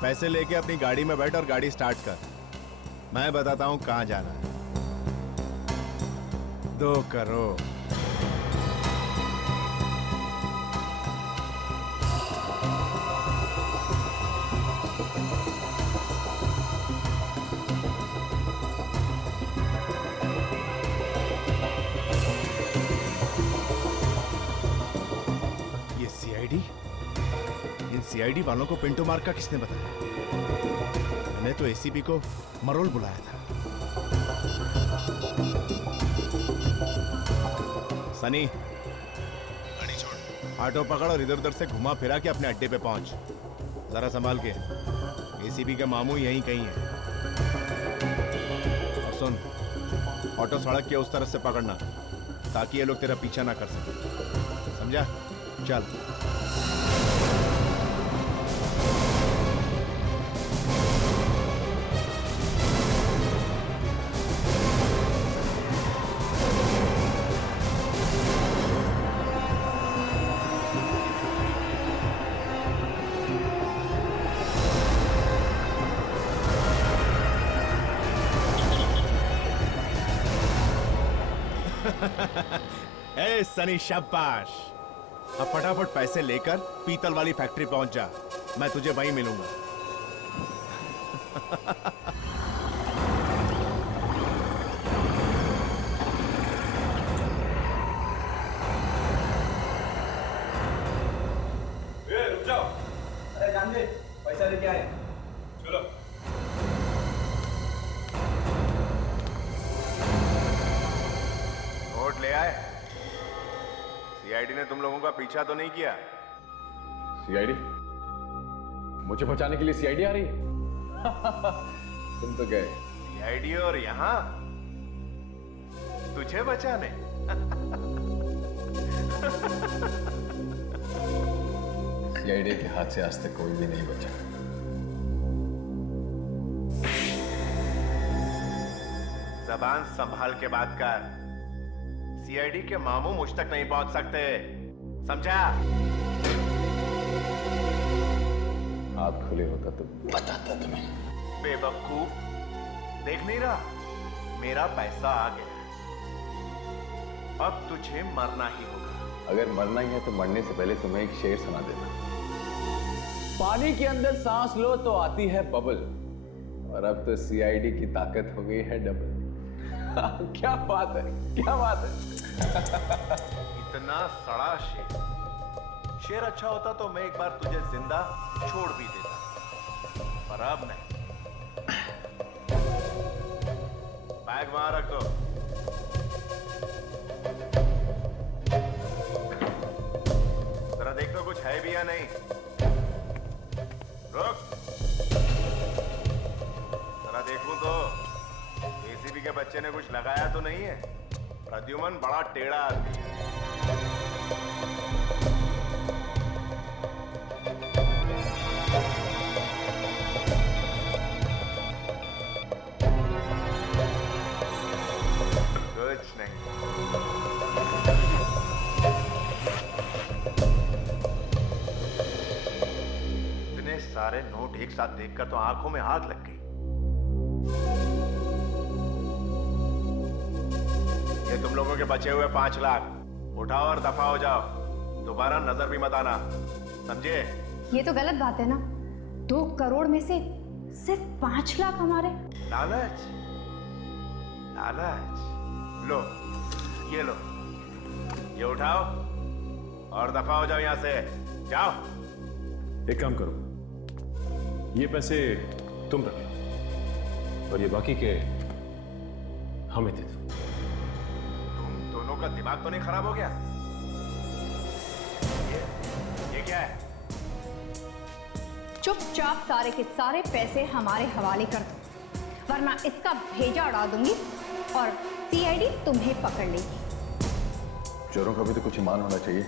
पैसे लेके अपनी गाड़ी में बैठ और गाड़ी स्टार्ट कर। मैं बताता हूं कहां जाना है। 2 करोड़। ये सीआईडी? इन सीआईडी वालों को पिंटो मार्क का किसने बताया? मैंने तो एसीपी को मरोल बुलाया था। सनी, गाड़ी छोड़। ऑटो पकड़ और इधर उधर से घुमा फिरा के अपने अड्डे पे पहुंच। जरा संभाल के, एसीपी के मामू यहीं कहीं है। और सुन, ऑटो सड़क के उस तरफ से पकड़ना ताकि ये लोग तेरा पीछा ना कर सके। समझा? चल। ए सनी, शाबाश। अब फटाफट पैसे लेकर पीतल वाली फैक्ट्री पहुंच जा। मैं तुझे वहीं मिलूंगा। रुक जाओ। अरे गांधी, पैसा लेके आए। चलो। नोट ले आए? सीआईडी ने तुम लोगों का पीछा तो नहीं किया? सीआईडी? मुझे बचाने के लिए सीआईडी आ रही है? तुम तो गए। सीआईडी और यहां तुझे बचाने? सीआईडी के हाथ से आज तक कोई भी नहीं बचा। जबान संभाल के बात कर। सीआईडी के मामू मुझ तक नहीं पहुंच सकते, समझा? हाथ खुले होता तो बताता तुम्हें। बेवकूफ, देख नहीं रहा? मेरा पैसा आ गया। अब तुझे मरना ही होगा। अगर मरना ही है तो मरने से पहले तुम्हें एक शेर सुना देता। पानी के अंदर सांस लो तो आती है बबल, और अब तो सीआईडी की ताकत हो गई है डबल। क्या बात है, क्या बात है। इतना सड़ा शेर। शेर अच्छा होता तो मैं एक बार तुझे जिंदा छोड़ भी देता, पर अब नहीं। बैग वहां रख दो। जरा देख दो कुछ है भी या नहीं। रुक, जरा देखूं तो एसीपी के बच्चे ने कुछ लगाया तो नहीं है? प्रद्युमन बड़ा टेढ़ा आदमी है। कुछ नहीं। इतने सारे नोट एक साथ देखकर तो आंखों में आग लग गई। तुम लोगों के बचे हुए 5 लाख उठाओ और दफा हो जाओ, दोबारा नजर भी मत आना, समझे? ये तो गलत बात है ना, 2 करोड़ में से सिर्फ 5 लाख हमारे। लालच, लालच। लो, ये लो, ये उठाओ और दफा हो जाओ यहाँ से, जाओ। एक काम करो, ये पैसे तुम रख लो और ये बाकी के हमें दे दो। तुम दोनों का दिमाग तो नहीं खराब हो गया? ये क्या है? चुपचाप सारे के सारे पैसे हमारे हवाले कर दो, वरना इसका भेजा उड़ा दूंगी और सीआईडी तुम्हें पकड़ लेगी। चोरों का भी तो कुछ ईमान होना चाहिए।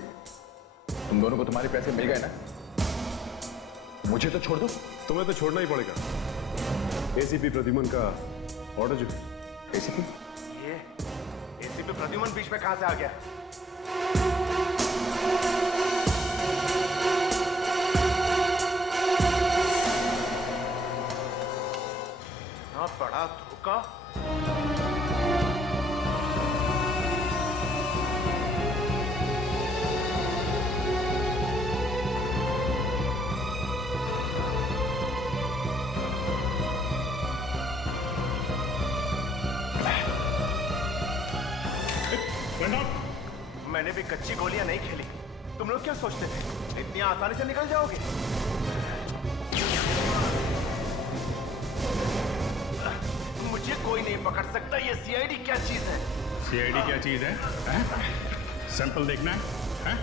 तुम दोनों को तुम्हारे पैसे मिल गए ना, मुझे तो छोड़ दो। तुम्हें तो छोड़ना ही पड़ेगा। एसीपी प्रद्युमन का ऑर्डर जो है। एसीपी? ये एसीपी प्रद्युमन बीच में कहां से आ गया? इतना बड़ा धोखा। मैंने भी कच्ची गोलियां नहीं खेली। तुम लोग क्या सोचते थे इतनी आसानी से निकल जाओगे? मुझे कोई नहीं पकड़ सकता। ये सीआईडी क्या चीज है? सीआईडी क्या चीज है? सैंपल देखना है?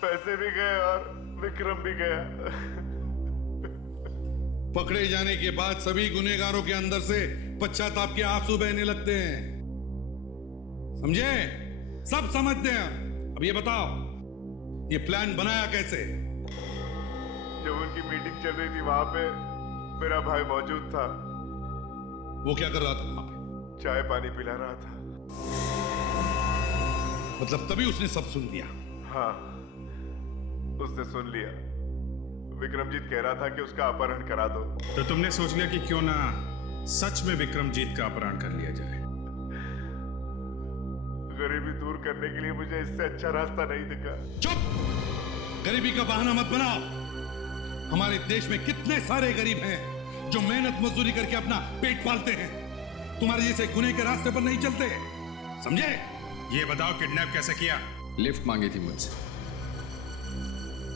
पैसे भी गए और विक्रम भी गया। पकड़े जाने के बाद सभी गुनहगारों के अंदर से पश्चाताप के आंसू बहने लगते हैं, समझे? सब समझते हैं। अब ये बताओ, ये प्लान बनाया कैसे? जब उनकी मीटिंग चल रही थी वहां पे मेरा भाई मौजूद था। वो क्या कर रहा था वहां पे? चाय पानी पिला रहा था। मतलब तभी उसने सब सुन लिया? हाँ, उसने सुन लिया। विक्रमजीत कह रहा था कि उसका अपहरण करा दो। तो तुमने सोच लिया कि क्यों ना सच में विक्रमजीत का अपहरण कर लिया जाए। गरीबी दूर करने के लिए मुझे इससे अच्छा रास्ता नहीं दिखा। चुप! गरीबी का बहाना मत बनाओ। हमारे देश में कितने सारे गरीब हैं जो मेहनत मजदूरी करके अपना पेट पालते हैं। तुम्हारे जैसे गुने के रास्ते पर नहीं चलते, समझे? ये बताओ किडनैप कैसे किया? लिफ्ट मांगी थी मुझसे।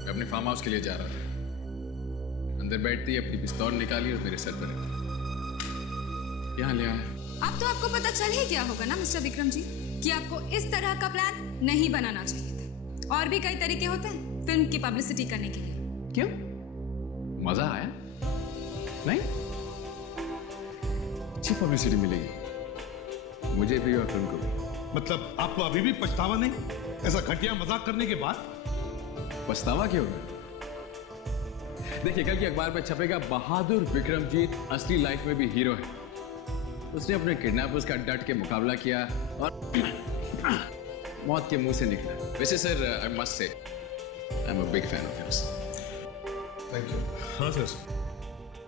मैं अपने फार्म हाउस के लिए जा रहा था। अंदर बैठती अपनी पिस्तौल निकाली और मेरे सर पर यहाँ ले आया। अब तो आपको पता चल ही गया होगा ना मिस्टर विक्रम जी कि आपको इस तरह का प्लान नहीं बनाना चाहिए था। और भी कई तरीके होते हैं फिल्म की पब्लिसिटी करने के लिए। क्यों? मजा आया? नहीं? अच्छी पब्लिसिटी मिलेगी मुझे भी और फिल्म को भी। मतलब आपको अभी भी पछतावा नहीं ऐसा घटिया मजाक करने के बाद? पछतावा क्यों होगा? देखिए, कल के अखबार में छपेगा बहादुर विक्रमजीत असली लाइफ में भी हीरो है। उसने अपने किडनैपर्स का डट के मुकाबला किया और मौत के मुंह से निकला। वैसे sir, I must say I am a big fan of yours. Thank you. हाँ सर,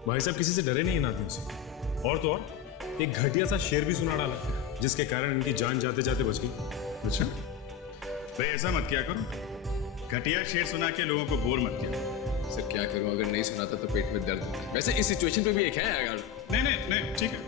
भाई साहब किसी से डरे नहीं इन आदमियों से। और तो और एक घटिया सा शेर भी सुना डाला जिसके कारण इनकी जान जाते जाते बच गई। अच्छा भाई, ऐसा मत किया करो। घटिया शेर सुना के लोगों को बोर मत किया। सर क्या करूं, अगर नहीं सुनाता तो पेट में दर्द होता है। वैसे इस सिचुएशन पे भी एक है अगर। नहीं, ठीक है।